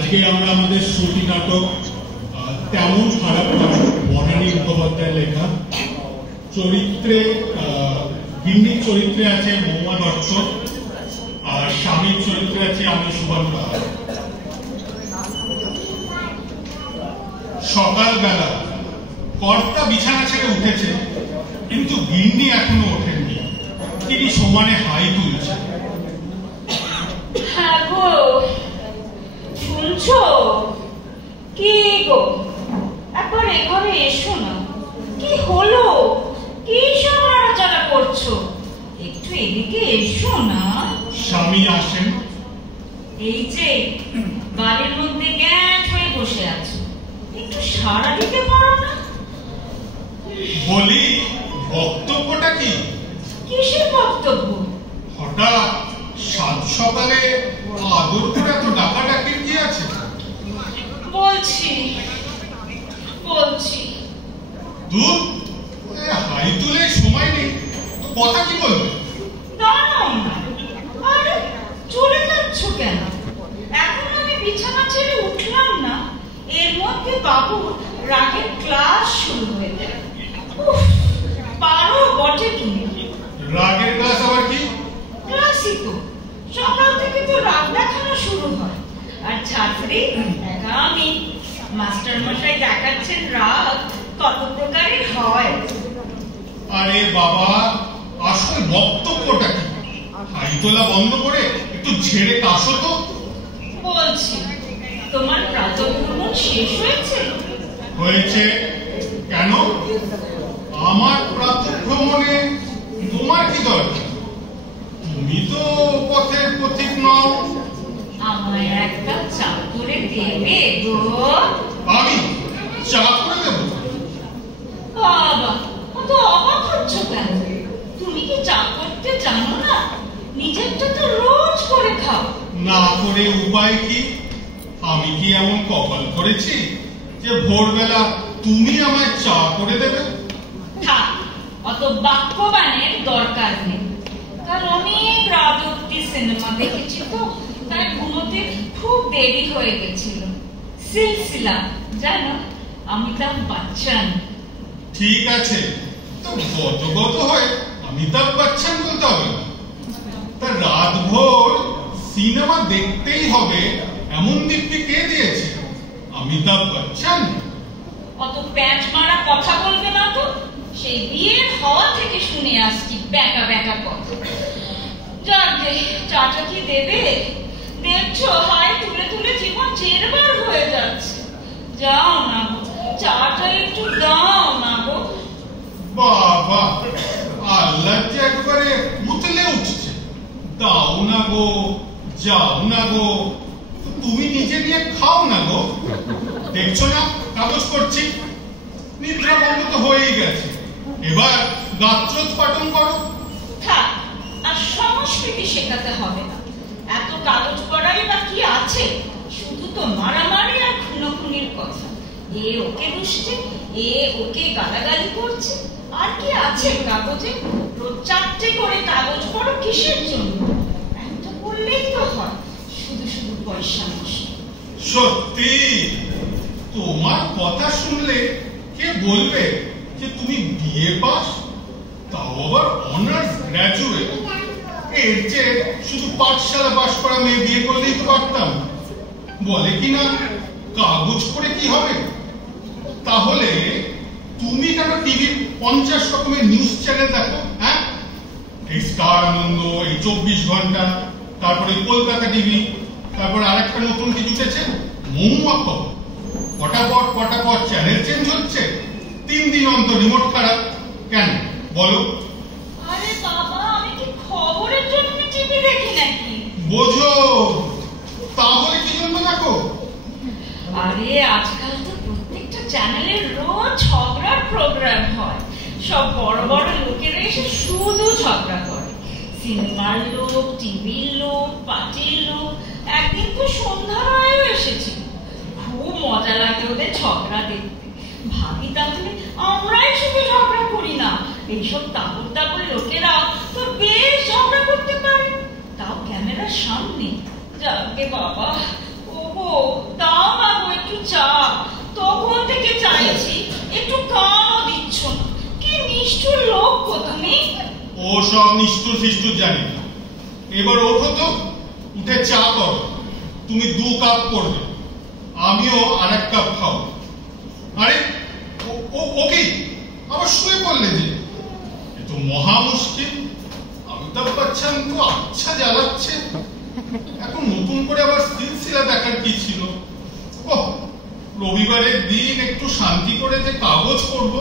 আজকে আমরা আমাদের শ্রুতি নাটক তেমন খারাপ নয় বনানী মুখোপাধ্যায়ের লেখা চরিত্রে গিন্নির চরিত্রে আছে মৌমা দত্ত আর স্বামীর চরিত্রে আছে আমি সুবল পাহাড়। সকালবেলা কর্তা বিছানা ছেড়ে উঠেছে কিন্তু গিন্নি এখনো ওঠেননি। তিনি সমানে হাই তুলছে। হ্যাঁ গো, শুনছো? কি গো, একবার এ ঘরে এসো না। কি হলো? কি সব নাড়াচাড়া করছো? একটু এদিকে এসো না। স্বামী আসেন। এই যে বাড়ির মধ্যে গ্যাঁট হয়ে বসে আছো, একটু সাড়া দিতে পারো না? বলি, বক্তব্যটা কি? কিসের বক্তব্য? হঠাৎ সাত সকালে আদর করে এত ডাকাডাকির কি আছে? বলছি দূর, হাই তুলে সময় নেই, কথা কি বলবে? দাঁড়াও না। আরে চলে যাচ্ছ কেন? এখন আমি বিছানা ছেড়ে উঠলাম না, এর মধ্যে বাবুর রাগের ক্লাস শুরু হয়ে যায়। পারো বটে কি? রাগের ক্লাস আবার কি? ক্লাসই তো, সকাল থেকে তো রাগ দেখানো শুরু হয়। আর ছাত্রী একা আমি। মাস্টার মশাই দেখাচ্ছেন রাগ কত প্রকারের হয়। আরে বাবা, আসল বক্তব্যটা কি? হাই তোলা বন্ধ করে একটু ঝেড়ে কাশো তো। বলছি, তোমার প্রাতঃভ্রমণ শেষ হয়েছে? হয়েছে। কেন? আমার প্রাতঃভ্রমণে তোমার কি দরকার? তুমি তো পথের পথিক নও। আমায় একটা চা করে দেবে গো? আমি চা করে দেব? বাবা, অত অবাক হচ্ছ কেন? তুমি কি চা করতে জানো না? নিজেরটা তো রোজ করে খাও। না করে উপায় কি? আমি কি এমন কপাল করেছি যে ভোরবেলা তুমি আমায় চা করে দেবে? থাক, অত বাক্যবাণের দরকার নেই। কাল অনেক রাত অব্দি সিনেমা দেখেছি তো, তাই ঘুমোতে খুব দেরি হয়ে গেছিল। সিলসিলা জানো, অমিতাভ বচ্চন। ঠিক আছে, তো গত হয়ে অমিতাভ বচ্চন বলতে হবে না। তা রাত ভোর সিনেমা দেখতেই হবে এমন দিব্যি কে দিয়েছে? অমিতাভ বচ্চন। অত প্যাঁচ মারা কথা বলবে না তো। সেই বিয়ের হওয়া থেকে শুনে আসছি ব্যাকা ব্যাকা কথা। যাকে চাটা কি দেবে? দেখছো হাই তুলে তুলে জীবন জেরবার হয়ে যাচ্ছে। যাও না গো, চাটা একটু দাও না গো। বাবা, আল্লাহ যে একবারে মুতলে উঠছে। দাও না গো, যাও না গো, তুমি নিজে নিয়ে খাও না গো। দেখছো না কাগজ করছি। নিদ্রা বন্ধ তো হয়েই গেছে, এবার গাত্রোৎপাটন করো। থাক, আর সংস্কৃতি শেখাতে হবে না। এত কাগজ পড়াই বা কি আছে? শুধু তো মারামারি আর খুনোখুনির কথা। এ ওকে দুষছে, এ ওকে গালাগালি করছে। আর কি আছে কাগজে? রোজ 4টে করে কাগজ পড়ো কিসের জন্য? একটা পড়লেই তো হয়, শুধু শুধু পয়সা নষ্ট। সত্যি, তোমার কথা শুনলে কে বলবে যে তুমি বিএ পাস, তাও আবার অনার্স গ্র্যাজুয়েট। এর চেয়ে শুধু পাঠশালা পাস করা মেয়ে বিয়ে করলেই তো পারতাম। বলে কিনা কাগজ করে কি হবে? তাহলে তুমি কেন টিভির 50 রকমের নিউজ চ্যানেল দেখো? হ্যাঁ, এই স্টার আনন্দ, এই 24 ঘন্টা, তারপরে কলকাতা টিভি, তারপর আরেকটা নতুন কি জুটেছে মহুয়া খবর। পটাপট চ্যানেল চেঞ্জ হচ্ছে। 3 দিন অন্তর রিমোট খারাপ। কেন বলো? আরে বাবা, আমি কি খবরের জন্য টিভি দেখি নাকি? বোঝো, তাহলে কি জন্য দেখো? আরে আজকাল তো প্রত্যেকটা চ্যানেলে রোজ ঝগড়ার প্রোগ্রাম হয়। সব বড় বড় লোকেরা এসে শুধু ঝগড়া করে। সিনেমার লোক, টিভির লোক, পার্টির লোক। একদিন তো সন্ধ্যা রায়ও এসেছিল। খুব মজা লাগে ওদের ঝগড়া দেখতে। ভাবি তাহলে আমরাই শুধু ঝগড়া করি না, এইসব তাবড় লোকেরা তো বেশ ঝগড়া করতে পারে, তাও ক্যামেরার সামনে। যাকে বাবা, ওগো চাপ, তখন থেকে চাইছি, একটু কানও দিচ্ছ না। কি নিষ্ঠুর লোক গো তুমি। ও সব নিষ্ঠুর ফিষ্ঠুর জানি না। এবার ওঠো তো, উঠে চা করো। তুমি 2 কাপ করবে, আমিও আরেক কাপ খাও। আরে ও কি আবার শুয়ে পড়লে যে? এ তো মহা মুশকিল। অমিতাভ বচ্চন তো আচ্ছা জ্বালাচ্ছে। এখন নতুন করে আবার সিলসিলা দেখার কি ছিল? ওহ, রবিবারের দিন একটু শান্তি করে যে কাগজ করব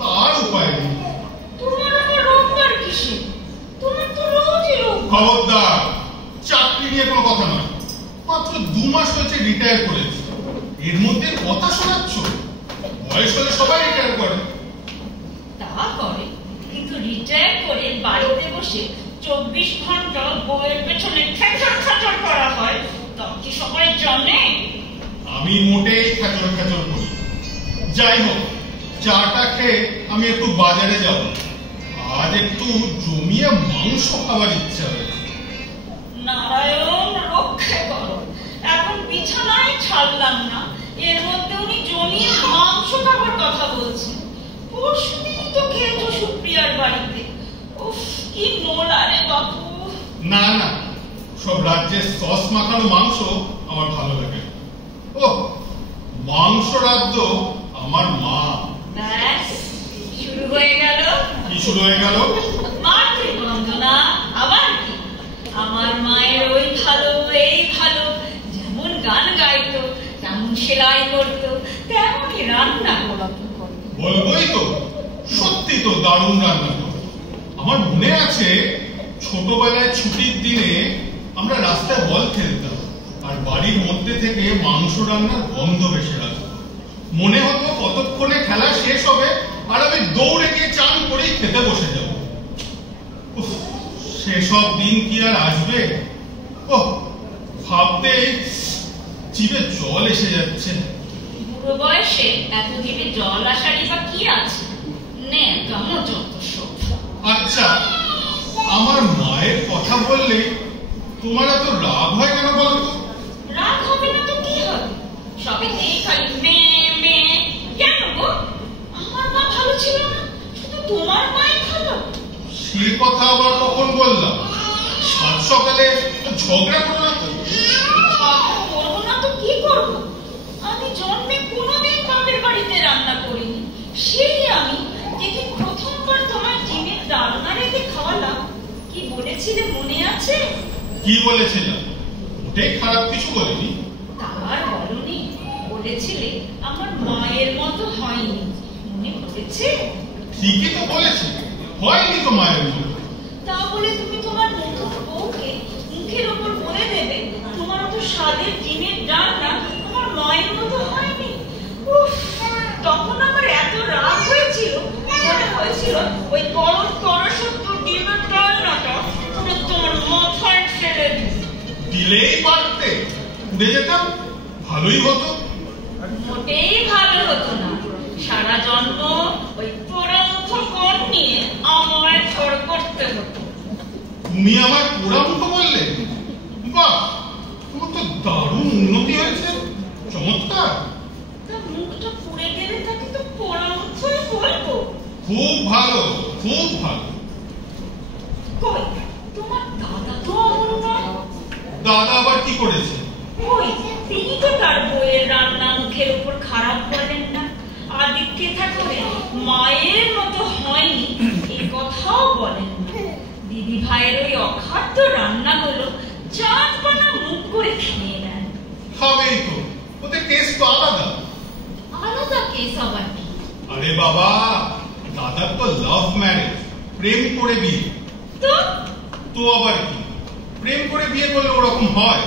তার উপায় নেই। তোমার আবার রোববার কিসে? তোমার তো রোজই রোববার। খবরদার, চাকরি নিয়ে কোনো কথা নয়। মাত্র 2 মাস হয়েছে রিটায়ার করেছি, এর মধ্যে কথা শোনাচ্ছ? বয়স হলে সবাই রিটায়ার করে। তা করে, কিন্তু রিটায়ার করে বাড়িতে বসে 24 ঘন্টা বউয়ের পেছনে খ্যাচর খ্যাচর করা হয়, তা কি সবাই জানে? আমি মোটেই খ্যাচর খ্যাচর করি। যাই হোক, চাটা খেয়ে আমি একটু বাজারে যাব। আজ একটু জমিয়ে মাংস খাবার ইচ্ছা হয়েছে। নারায়ণ রক্ষে করো, এখন বিছানায় ছাড়লাম না, এর মধ্যে উনি জমিয়ে মাংস খাবার কথা বলছেন। পরশুদিন তো খেয়েছো সুপ্রিয়ার বাড়িতে। উফ, কি নোলা রে বাপু। না না, সব রাজ্যের সস মাখানো মাংস আমার ভালো লাগে। ও, মাংস রাজ্য আমার মা। ব্যাস, শুরু হয়ে গেল। কি শুরু হয়ে গেল? মাতৃবন্দনা। আবার কি? আমার মায়ের ওই ভালো এই ভালো, যেমন গান গাইতো, তেমন সেলাই করতো, তেমনই রান্না করতো। বলবোই তো, সত্যি তো দারুণ রান্না করতো। আমার মনে আছে ছোটবেলায় ছুটির দিনে আমরা রাস্তায় বল খেলতাম, আর বাড়ির মধ্যে থেকে মাংস রান্নার গন্ধ ভেসে আসতো। মনে হতো কতক্ষণে খেলা শেষ হবে আর আমি দৌড়ে গিয়ে চান করেই খেতে বসে যাব। সেসব দিন কি আর আসবে? ওহ, ভাবতেই জিভে জল এসে যাচ্ছে। বুড়ো বয়সে এতদিনে জল আসারই বা কি আছে? নে কেমন যত সব। আচ্ছা, আমার মায়ের কথা বললে তোমার এত রাগ হয় কেন বলতো? রাগ হবে না তো কি হবে? সবেতেই খালি মেয়ে মেয়ে। কেন গো? আমার মা ভালো ছিল না, শুধু তোমার মাই ভালো? সে কথা আবার কখন বললাম? সাত সকালে ঝগড়া করো না তো। করবো না তো কি করবো? আমি জন্মে কোনোদিন বাপের বাড়িতে রান্না করিনি। সেই আমি যেদিন প্রথমবার তোমার ডিমের ডালনা রেখে খাওয়ালাম, কি বলেছিলে মনে আছে? কি বলেছিলাম? ওটাই খারাপ কিছু বলিনি। তার বলনি, বলেছিলে আমার মায়ের মতো হয়নি। মনে পড়েছে? ঠিকই তো বলেছি, হয়নি তো মায়ের মতো। তা বলে তুমি তোমার নতুন বউকে মুখের ওপর বলে দেবে তোমার তো স্বাদের ডিমের ডালনা আমার মায়ের মতো হয়নি? উফ, তখন আমার এত রাগ হয়েছিল, মনে হয়েছিল ওই গরম করসত্ব ডিমের ডালনাটা তুমি তোমার মাথায় ফেলে দিলেই পারতে, উড়ে যেতাম, ভালোই হতো। মোটেই ভালো হতো না। সারা জন্ম ওই পোড়ামুখ কোণ নিয়ে আমায় ঝড় করতে হতো। তুমি আমার পোড়া মুখো বললে? বাহ, তোমার তো দারুণ উন্নতি হয়েছে, চমৎকার। তা মুখটা পুড়ে গেলে তাকে তো পোড়ামুখই বলবো। খুব ভালো, খুব ভালো। কই, তোমার দাদা তো অমর নয়। দাদা আবার কি করেছে? ওই তিনি তো তার বইয়ের রান্না মুখের উপর খারাপ বলেন না, আদিত্যেথা করে মায়ের মতো হয়নি এই কথাও বলেন না। দিদি ভাইয়ের ওই অখাদ্য রান্নাগুলো চাঁদ পানা মুখ করে খেয়ে নেন। খাবেই তো, ওদের টেস্ট তো আলাদা। আলাদা কেস আবার কি? আরে বাবা, দাদার তো লাভ ম্যারেজ, প্রেম করে বিয়ে। তো আবার কি, প্রেম করে বিয়ে করলে ওরকম হয়?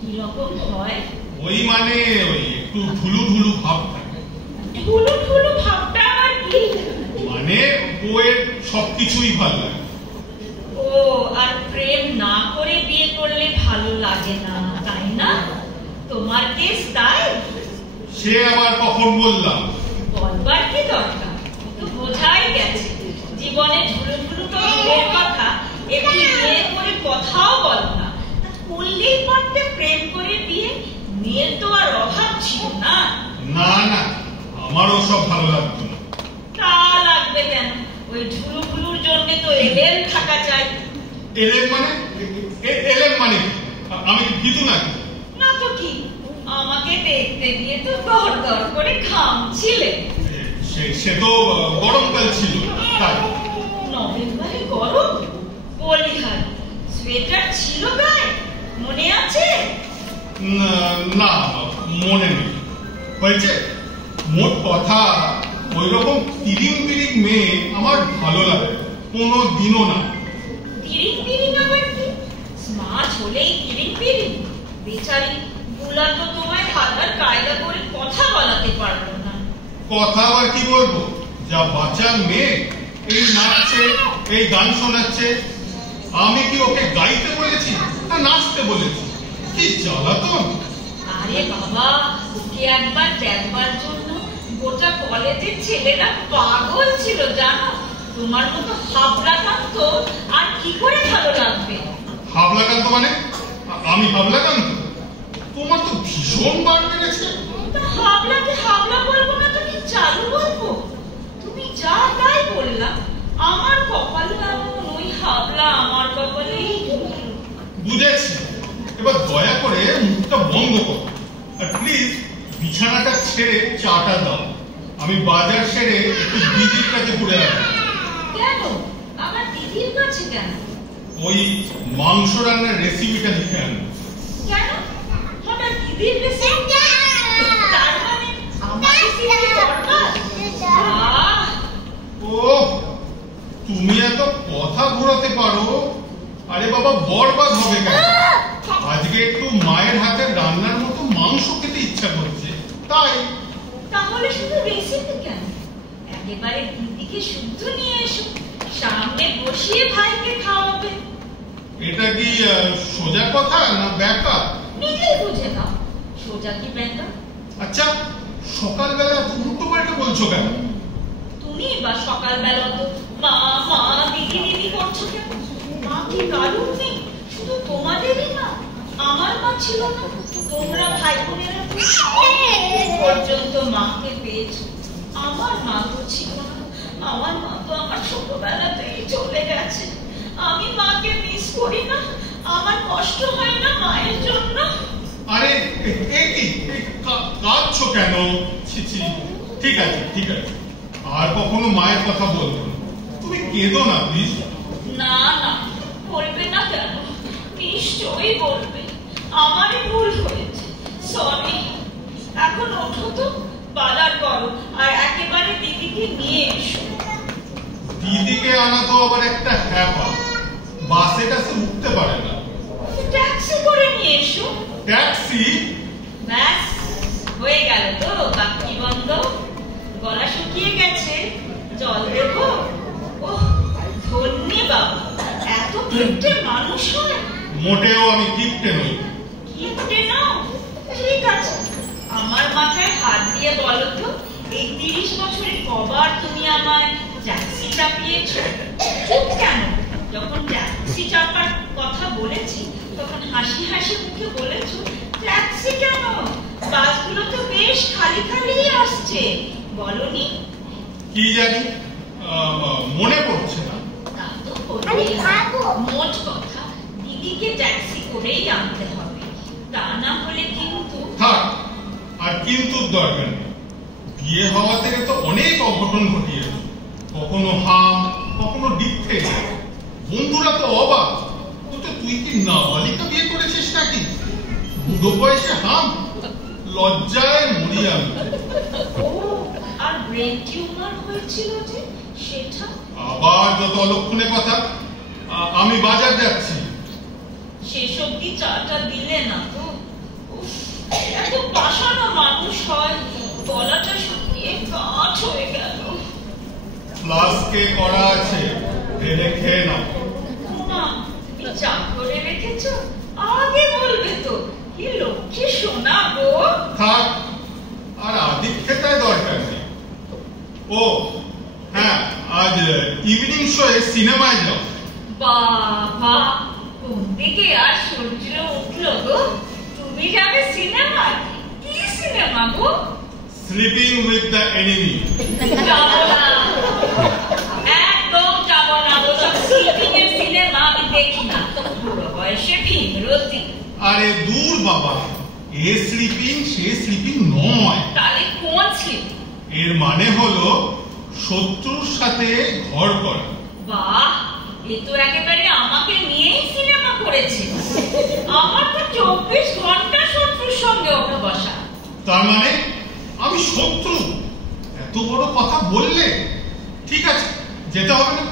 কি রকম হয়? ওই মানে ওই একটু ঢুলু ঢুলু ভাব থাকে। ঢুলু ঢুলু ভাবটা আবার কি? মানে বউয়ের সবকিছুই ভালো লাগে। ও, আর প্রেম না করে বিয়ে করলে ভালো লাগে না, তাই না? তোমার কেস তাই? সে আবার কখন বললাম? বলবার কি দরকার, তো বোঝাই গেছে। জীবনে ঝুড়ো ঝুড়ো তো দূরের কথা, একটু বিয়ে করে কথাও বল না। করলেই পারতে প্রেম করে বিয়ে, মেয়ের তো আর অভাব ছিল না। আমারও সব ভালো লাগতো না। তা লাগবে কেন? ওই ঝুলুগুলোর জন্য তো এলেম থাকা চাই। এলেম মানে? এলেম মানে আমি ভীতু নাকি? না তো কি, আমাকে দেখতে গিয়ে তো দর দর করে ঘামছিলে। সে তো গরমকাল ছিল তাই। নভেম্বরে গরম? বলিহার সোয়েটার ছিল গায়ে, মনে আছে? না মনে নেই। হয়েছে, মোট কথা ওই রকম তিরিং বিরিং মেয়ে আমার ভালো লাগে, কোনো দিনও না। তিরিং বিরিং আবার কি? স্মার্ট হলেই তিরিং বিরিং? বেচারি বুলা তো তোমায় হাজার কায়দা করে কথা বলাতে পারলো না। কথা আবার কি বলবো, যা বাচ্চা মেয়ে, এই নাচছে, এই গান শোনাচ্ছে। আমি কি ওকে গাইতে বলেছি না নাচতে বলেছি? কি জ্বালাতন! আরে বাবা, ওকে একবার দেখবার জন্য গোটা কলেজের ছেলেরা পাগল ছিল জানো। তোমার মতো হাবলাকান্ত আর কি করে ভালো লাগবে? হাবলাকান্ত মানে? আমি হাবলাকান্ত? তোমার তো ভীষণ বার বেড়েছে। হাবলাকে হাবলা বলবো না তো কি চালু বলবো? তুমি যা তাই বললা। আমার কপাল এমন, ওই হাবলা আমার কপালেই ঢুকলো। বুঝেছি, এবার দয়া করে মুখটা বন্ধ করো আর প্লিজ বিছানাটা ছেড়ে চাটা দাও। আমি বাজার সেরে একটু দিদির কাছে ঘুরে আসবো। কেন? আমার দিদির কাছে কেন? ওই মাংস রান্নার রেসিপিটা লিখে আনো। কেন হঠাৎ দিদির রেসিপি? তার মানে আমাকে দিদি দরকার? ও, তুমি এত কথা ঘোরাতে পারো? আরে বাবা, বরবাদ হবে কেন? আজকে একটু মায়ের হাতের রান্নার মতো মাংস খেতে ইচ্ছা করছে তাই। তাহলে শুধু রেসিপি কেন? একেবারে দিদিকে শুদ্ধ নিয়ে এসো, সামনে বসিয়ে ভাইকে খাওয়াবে। এটা কি সোজা কথা না ব্যাকা? নিজেই বুঝে নাও, সোজা কি ব্যাকা। আচ্ছা, সকালবেলা উল্টো পাল্টা বলছো কেন? তুমি বা সকালবেলা তো মা মা দিদি দিদি করছো কেন? মা কি কারুর নেই? শুধু তোমাদেরই না? আমার মা ছিল না? তোমরা ভাই বোনেরা পর্যন্ত মাকে পেয়েছো, আমার মা তো ছিল না। আমার মা তো আমার ছোটবেলাতেই চলে গেছে। আমি মাকে মিস করি না? আমার কষ্ট হয় না মায়ের জন্য? আরে কি কাঁদছো কেন? ঠিক আছে ঠিক আছে, আর কখনো মায়ের কথা বলবো না। তুমি কেঁদো না প্লিজ। না না, বলবে না কেন? নিশ্চয়ই বলবে। আমারই ভুল হয়েছে, সরি। এখন ওঠো তো, বাজার করো আর একেবারে দিদিকে নিয়ে এসো। দিদিকে আনা তো আবার একটা হ্যাপা, বাসে টাসে উঠতে পারে না। ট্যাক্সি করে নিয়ে এসো। ট্যাক্সি? ব্যাস হয়ে গেল তো বাকি বন্ধ। গলা শুকিয়ে গেছে, জল দেবো? ওহ ধন্যে বাবা, এত কিপ্টে মানুষ হয়? মোটেও আমি কিপ্টে নই। কিপ্টে নাও? ঠিক আছে, আমার মাথায় হাত দিয়ে বলো তো, এই 30 বছরে কবার তুমি আমায় ট্যাক্সি চাপিয়েছো? চুপ কেন? যখন ট্যাক্সি চাপার কথা বলেছি তখন হাসি হাসি মুখে বলেছো ট্যাক্সি কেন, বাসগুলো তো বেশ খালি খালি আসছে, বলনি? কি জানি, মনে পড়ছে না। তা তো বলবেই। মোট কথা, দিদিকে ট্যাক্সি করেই আনতে হবে, তা না হলে কিন্তু। থাক, আর কিন্তু দরকার নেই। বিয়ে হওয়া থেকে তো অনেক অঘটন ঘটিয়েছে, কখনো হাম কখনো ডিপথে। বন্ধুরা তো অবাক, তুই কি নাবালিকা বিয়ে করেছিস নাকি? বুড়ো বয়সে হাম, লজ্জায় মরি আমি। ও, আর ব্রেন টিউমার হয়েছিল যে সেটা? আবার যত অলক্ষণে কথা। আমি বাজার যাচ্ছি। শেষ অব্দি চাটা দিলে না তো? এত পাষানো মানুষ হয়, গলাটা শুকিয়ে কাঠ হয়ে গেল। ফ্লাস্কে করা আছে, ঢেলে খেয়ে নাও। না, চা করে রেখেছ? আগে বলবে তো, কি লক্ষ্মী সোনা গো। থাক, আর আদিক্ষেতায় দরকার নেই। ও হ্যাঁ, আজ ইভিনিং শোয়ে সিনেমায় যাও। বাবা, কোন দিকে আর সূর্য উঠলো গো? তুমি যাবে সিনেমায়? কি সিনেমা গো? Sleeping with the enemy. যাবো না, একদম যাবো না। ওসব স্লিপিং এর সিনেমা আমি দেখি না, বুড়ো বয়সে ভিমরতি। আরে দূর বাবা, এ স্লিপিং সে স্লিপিং নয়। তাহলে কোন স্লিপিং? এর মানে হলো শত্রুর সাথে ঘর করা। বাহ, এ তো একেবারে আমাকে নিয়েই সিনেমা করেছে। আমার তো 24 ঘন্টা শত্রুর সঙ্গে ওঠা বসা। তার মানে আমি শত্রু? এত বড় কথা বললে। ঠিক আছে, যেতে হবে না?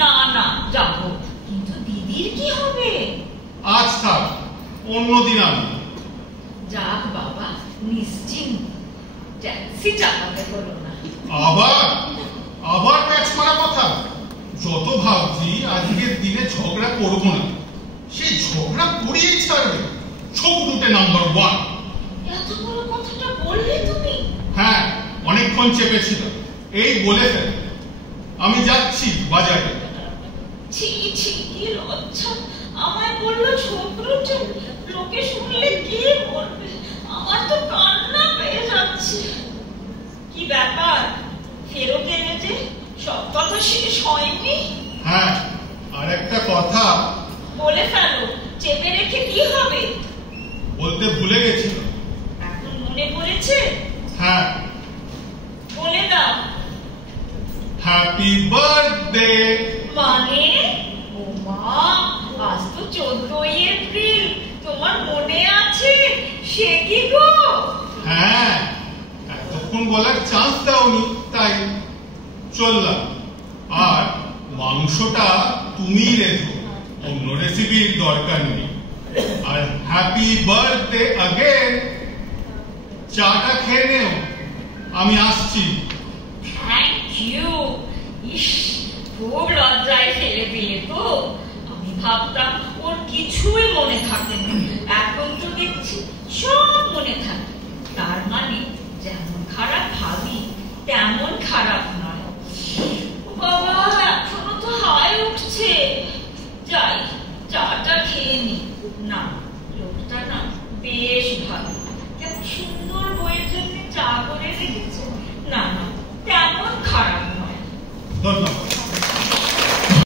না না, যাবো, কিন্তু দিদির কি হবে? আজ থাক, অন্যদিন আমি। যাক বাবা, নিশ্চিন্ত, ট্যাক্সি চালাতে হলো না। আবার আবার ট্যাক্স মারা কথা। যত ভাবছি আজকের দিনে ঝগড়া করবো না, সেই ঝগড়া করিয়েই ছাড়বে। ছকুটুটে নাম্বার 1। এত বড় কথাটা বললে তুমি? হ্যাঁ, অনেকক্ষণ চেপেছিল, এই বলে ফেল। আমি যাচ্ছি বাজারে। ছি ছি, কি লজ্জা! আমায় বললো ছোকরুটে, লোকে শুনলে কি বলবে? আমার তো কান্না পেয়ে যাচ্ছে। কি ব্যাপার, ফেরত এলে যে? সব কথা শেষ হয়নি? হ্যাঁ, আর একটা কথা বলে ফেলো, চেপে রেখে কি হবে? বলতে ভুলে গেছিল। এখন মনে পড়েছে? হ্যাঁ, বলে দাও। Happy birthday. মানে? ও মা, আজ তো 14ই এপ্রিল, তোমার মনে আছে? সে কি গো? হ্যাঁ, এতক্ষণ বলার চান্স দাওনি, তাই চললাম। আর মাংসটা তুমি রেখো, অন্য রেসিপির দরকার নেই। আর হ্যাপি বার্থডে अगेन। চাটা খেয়ে নেও, আমি আসছি। Thank you. ইস, খুব লজ্জায় ফেলে দিলে তো। আমি ভাবতাম ওর কিছুই মনে থাকে না, এখন তো দেখছি সব মনে থাকে। তার মানে যেমন খারাপ ভাবি তেমন খারাপ নয়। ও বাবা, এখনো তো হাই উঠছে। যাই, চাটা খেয়ে নি। না,